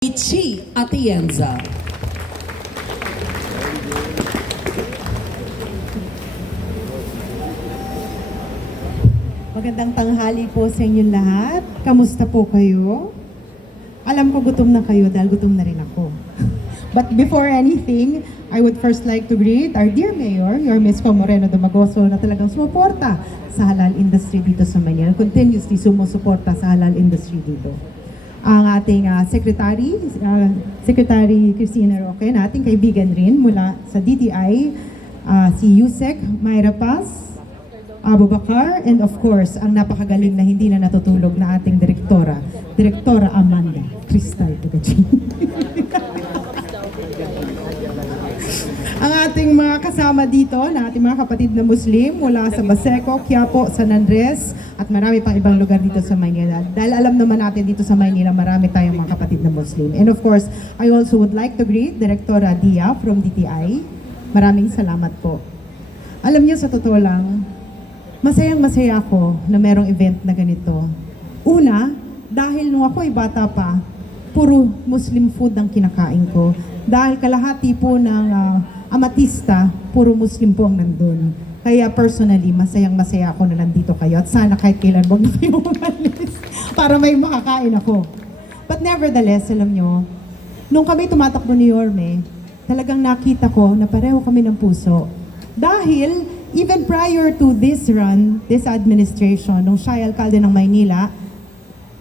Chi Atienza. Magandang tanghali po sa inyong lahat. Kamusta po kayo? Alam ko gutom na kayo dahil gutom na rin ako. But before anything, I would first like to greet our dear Mayor, your Miss Moreno Dumagoso, na talagang sumuporta sa halal industry dito sa Manila. Continuously sumusuporta sa halal industry dito. Ang ating Secretary Cristina Roque, na ating kaibigan rin mula sa DTI, si Yusek Mayra Paz, Abu Bakar, and of course, ang napakagaling na hindi na natutulog na ating Direktora Amanda Cristal Tugachi. Ang ating mga kasama dito, na ating mga kapatid na Muslim mula sa Baseco, Quiapo, San Andres, at marami pang ibang lugar dito sa Maynila. Dahil alam naman natin dito sa Maynila, marami tayong mga kapatid na Muslim. And of course, I also would like to greet Direktora Dia from DTI. Maraming salamat po. Alam niyo, sa totoo lang, masayang-masaya ako na merong event na ganito. Una, dahil nung ako ay bata pa, puro Muslim food ang kinakain ko. Dahil kalahati po ng Amatista, puro Muslim po ang nandun. Kaya personally, masayang-masaya ako na nandito kayo. At sana kahit kailan wag na kayo umalis para may makakain ako. But nevertheless, alam nyo, nung kami tumatakbo ni Yorme, talagang nakita ko na pareho kami ng puso. Dahil even prior to this run, this administration, nung siya ay alkalde ng Maynila,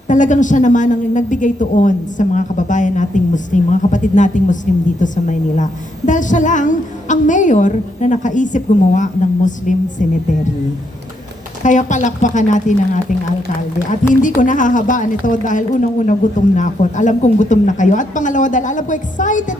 talagang siya naman ang nagbigay tuon sa mga kababayan nating Muslim, mga kapatid nating Muslim dito sa Maynila. Dahil siya lang ang mayor na nakaisip gumawa ng Muslim cemetery. Kaya palakpakan natin ang ating alkalde. At hindi ko nahahabaan ito dahil unang-unang gutom na ako. At alam kong gutom na kayo. At pangalawa, dahil alam ko excited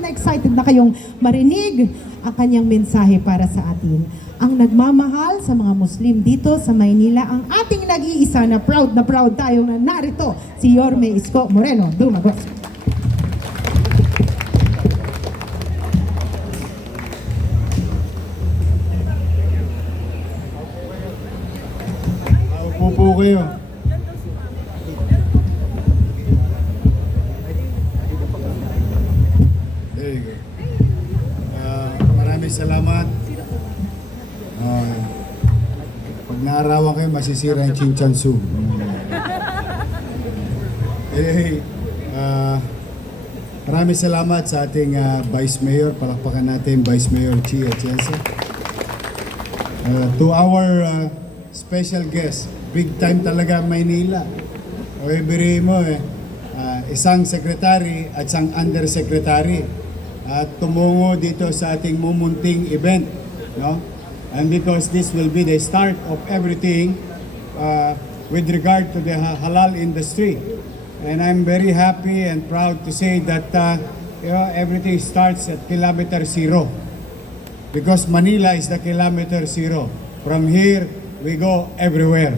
na kayong marinig ang kanyang mensahe para sa atin. Ang nagmamahal sa mga Muslim dito sa Maynila, ang ating nag-iisa na proud tayo na narito, si Yorme Isko Moreno Dumagoso. Upo kayo. There you go. Maraming salamat. Pag naarawan kayo, masisira yung chinchansu. Anyway, maraming salamat sa ating Vice Mayor. Palakpakan natin Vice Mayor Chi Atienza. To our special guest, big time talaga Maynila. O ibigay mo isang secretary at isang undersecretary at tumungo dito sa ating mumunting event, no? And because this will be the start of everything with regard to the halal industry. And I'm very happy and proud to say that everything starts at kilometer zero. Because Manila is the kilometer zero. From here, we go everywhere.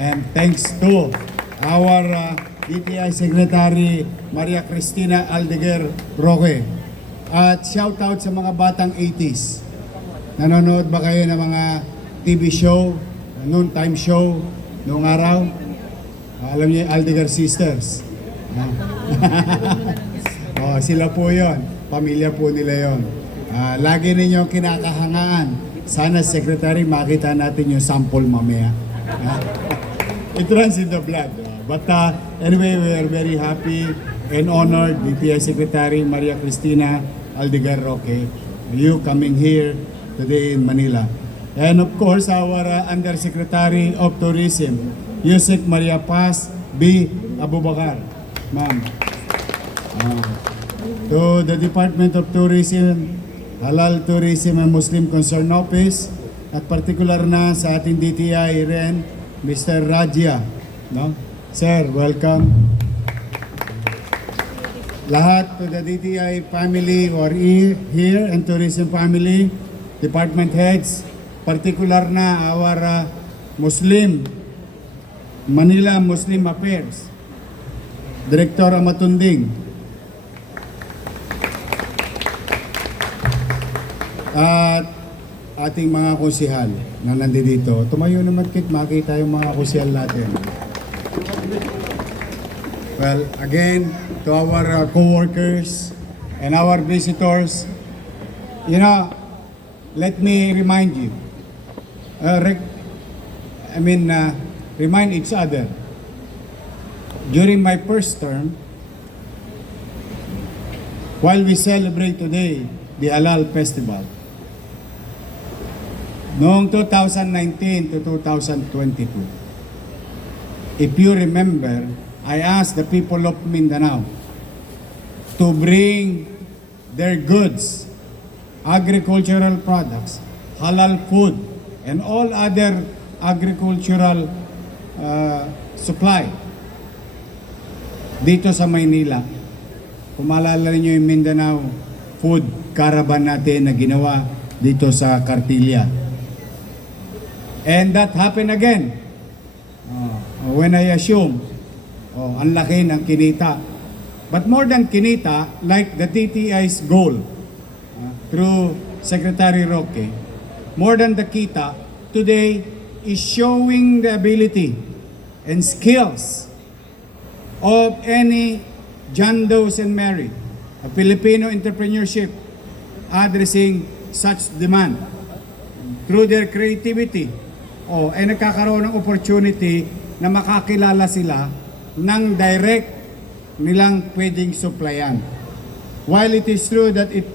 And thanks to our DTI Secretary Maria Cristina Aldeguer Roque. At shout out sa mga batang 80s. Nanonood ba kayo ng mga TV show, noontime show, noong araw? Alam niyo yung Aldeguer Sisters. Sila po yon, pamilya po nila yon. Lagi ninyong kinakahangaan. Sana, Secretary, makita natin yung sample mamaya. It runs in the blood. But anyway, we are very happy and honored, DTI Secretary Maria Cristina Aldeguer Roque, you coming here today in Manila. And of course, our Undersecretary of Tourism, Yusek Maria Paz B. Abu Bakar. Ma'am. To the Department of Tourism, Halal Tourism and Muslim Concern Office, at particular na sa ating DTI rin, Mr. Rajia. No? Sir, welcome. Lahat to the DTI family who are here and tourism family, department heads, particular na our Manila Muslim Affairs, Director Amatunding, at ating mga konsihal na nandito. Tumayo naman kit makita yung mga konsihal natin. Well, again, to our co-workers and our visitors, let me remind you, remind each other. During my first term, while we celebrate today the Halal Festival, noong 2019 to 2022, if you remember, I asked the people of Mindanao to bring their goods, agricultural products, halal food, and all other agricultural supply dito sa Maynila. Kung maalala niyo yung Mindanao food caravan natin na ginawa dito sa Cartilla. And that happened again. When I assume, ang laki ng kinita. But more than kinita, like the TTI's goal through Secretary Roque, more than the kita, today is showing the ability and skills of any John Doe's and Mary, a Filipino entrepreneurship addressing such demand through their creativity. Ay nagkakaroon ng opportunity na makakilala sila ng direct nilang pwedeng supplyan. While it is true that it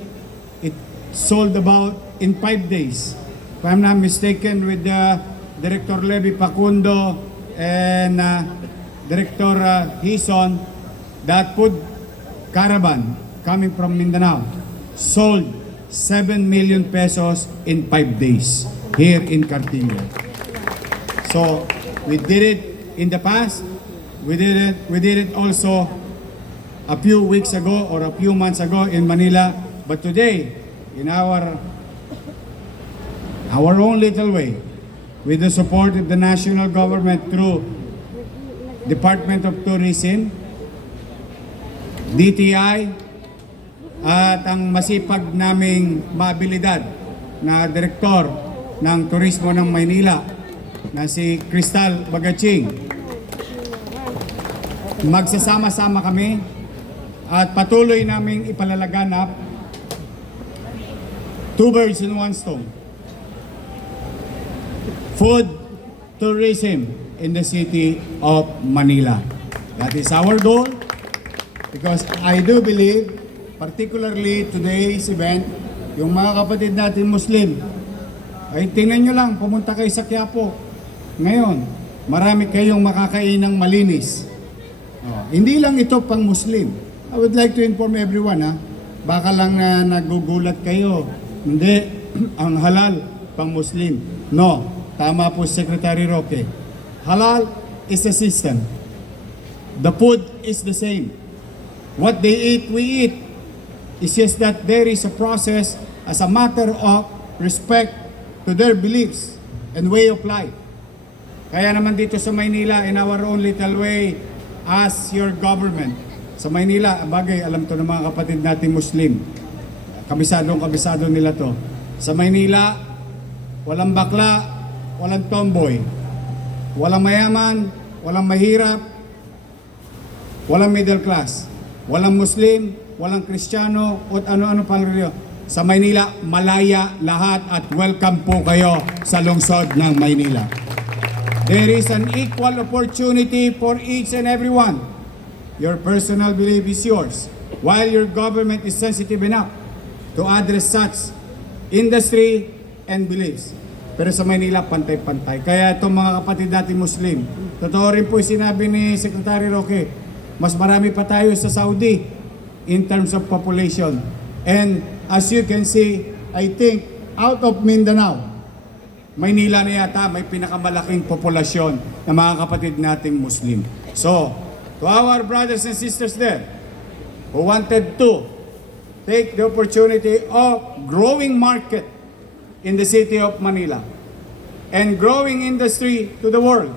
sold about in 5 days, if I'm not mistaken, with Director Levy Pacundo and Director Hison, that food caravan coming from Mindanao sold 7 million pesos in 5 days here in Cartilla. So we did it in the past. We did it also a few weeks ago or a few months ago in Manila. But today, in our own little way, with the support of the national government through Department of Tourism, DTI, at ang masipag naming maabilidad na direktor ng turismo ng Maynila na si Crystal Bagaching, magsasama-sama kami at patuloy naming ipalalaganap two birds in one stone. Food tourism in the city of Manila. That is our goal, because I do believe, particularly today's event, yung mga kapatid natin Muslim, ay tingnan nyo lang, pumunta kayo sa Quiapo. Ngayon, marami kayong makakainang malinis. Hindi lang ito pang Muslim. I would like to inform everyone, baka lang na nagugulat kayo. Hindi, ang halal pang Muslim. No, tama po Secretary Roque. Halal is a system. The food is the same. What they eat, we eat. It's just that there is a process as a matter of respect to their beliefs and way of life. Kaya naman dito sa Maynila, in our own little way, as your government, sa Maynila, bagay, alam to ng mga kapatid natin Muslim. Kabisado nila to. Sa Maynila, walang bakla, walang tomboy. Walang mayaman, walang mahirap, walang middle class. Walang Muslim, walang Kristiyano, at ano-ano pang reliyon. Sa Maynila, malaya lahat at welcome po kayo sa lungsod ng Maynila. There is an equal opportunity for each and everyone. Your personal belief is yours, while your government is sensitive enough to address such industry and beliefs. Pero sa Maynila, pantay-pantay. Kaya itong mga kapatid natin Muslim, totoo rin po sinabi ni Secretary Roque, mas marami pa tayo sa Saudi in terms of population. And as you can see, I think out of Mindanao, Maynila na yata may pinakamalaking populasyon ng mga kapatid nating Muslim. So, to our brothers and sisters there who wanted to take the opportunity of growing market in the city of Manila and growing industry to the world,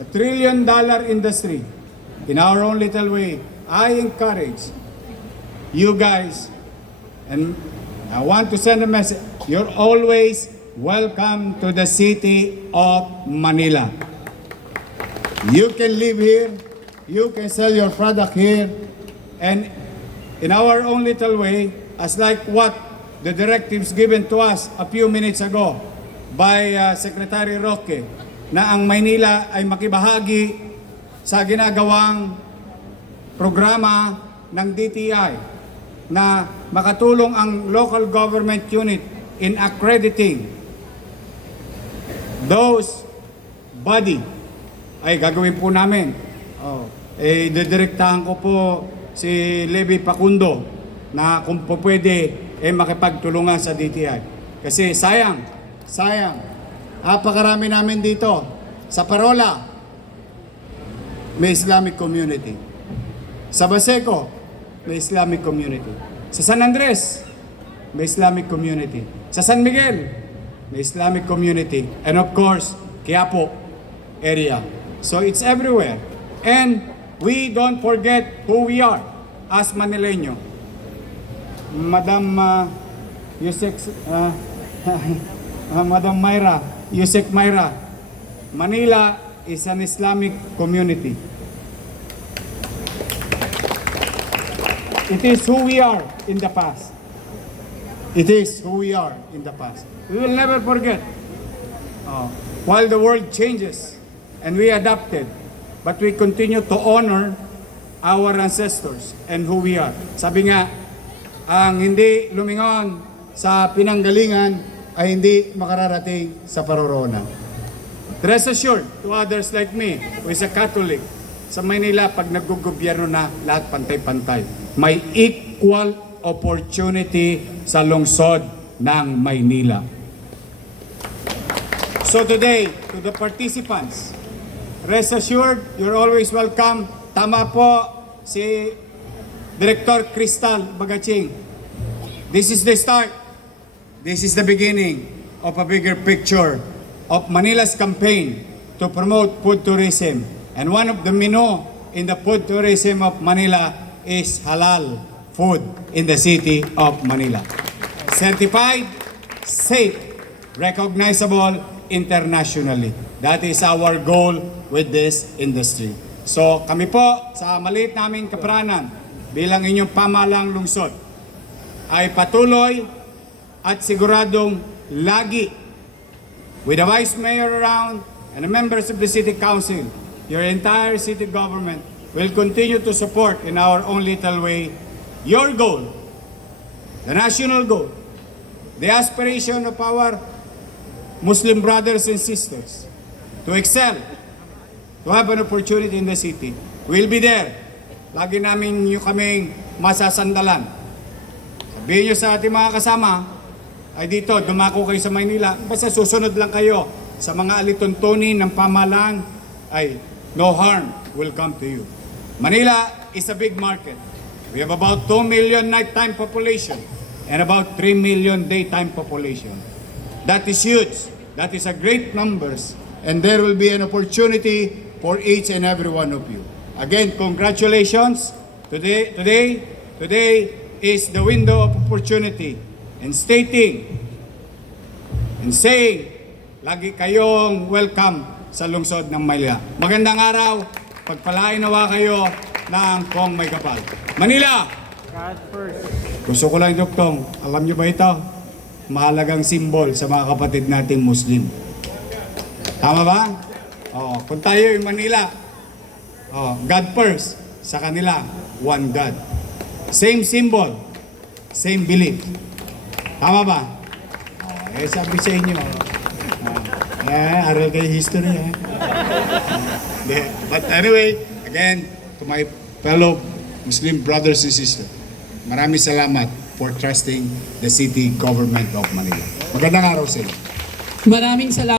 a $1 trillion industry, in our own little way, I encourage you guys, and I want to send a message, you're always welcome to the city of Manila. You can live here, you can sell your product here, and in our own little way, as like what the directives given to us a few minutes ago by Secretary Roque, na ang Maynila ay makibahagi sa ginagawang programa ng DTI na makatulong ang local government unit in accrediting those body ay gagawin po namin. Didirektahan ko po si Levi Pacundo na kung po pwede makipagtulungan sa DTI. Kasi sayang, napakarami namin dito. Sa Parola, may Islamic community. Sa Baseco, may Islamic community. Sa San Andres, may Islamic community. Sa San Miguel, may Islamic community. And of course, Quiapo area. So it's everywhere. And we don't forget who we are as Manileño. Madam Madam Yusek Myra, Manila is an Islamic community. It is who we are in the past. It is who we are in the past. We will never forget. While the world changes and we adapted, but we continue to honor our ancestors and who we are. Sabi nga, ang hindi lumingon sa pinanggalingan ay hindi makararating sa parorona. Rest assured to others like me, who is a Catholic, sa Maynila, pag naggugobyerno na, lahat pantay-pantay. May equal opportunity sa lungsod ng Maynila. So today, to the participants, rest assured, you're always welcome. Tama po si Director Crystal Bagaching. This is the start. This is the beginning of a bigger picture of Manila's campaign to promote food tourism. And one of the menu in the food tourism of Manila is halal food in the city of Manila. Certified, safe, recognizable internationally. That is our goal with this industry. So kami po sa maliit naming kaperanan bilang inyong pamahalang lungsod ay patuloy at siguradong lagi with the Vice Mayor around and the members of the City Council, your entire city government will continue to support in our own little way your goal, the national goal, the aspiration of our Muslim brothers and sisters to excel, to have an opportunity in the city. We'll be there. Lagi namin yung kaming masasandalan. Sabihin nyo sa ating mga kasama, ay dito, dumako kayo sa Maynila. Basta susunod lang kayo sa mga alituntunin ng pamahalaan, ay no harm will come to you. Manila is a big market. We have about 2 million nighttime population and about 3 million daytime population. That is huge. That is a great numbers. And there will be an opportunity for each and every one of you. Again, congratulations. Today is the window of opportunity. And stating and saying, lagi kayong welcome sa lungsod ng Manila. Magandang araw. Pagpalain nawa kayo ng kong may kapal. Manila! God first. Gusto ko lang, Doktong, alam nyo ba ito? Mahalagang simbol sa mga kapatid nating Muslim. Tama ba? Kung tayo yung Manila, God first, sa kanila, one God. Same symbol, same belief. Tama ba? Sabi sa inyo, aral kayo history. But anyway, again, to my fellow Muslim brothers and sisters, maraming salamat for trusting the city government of Manila. Magandang araw sa inyo. Maraming salamat.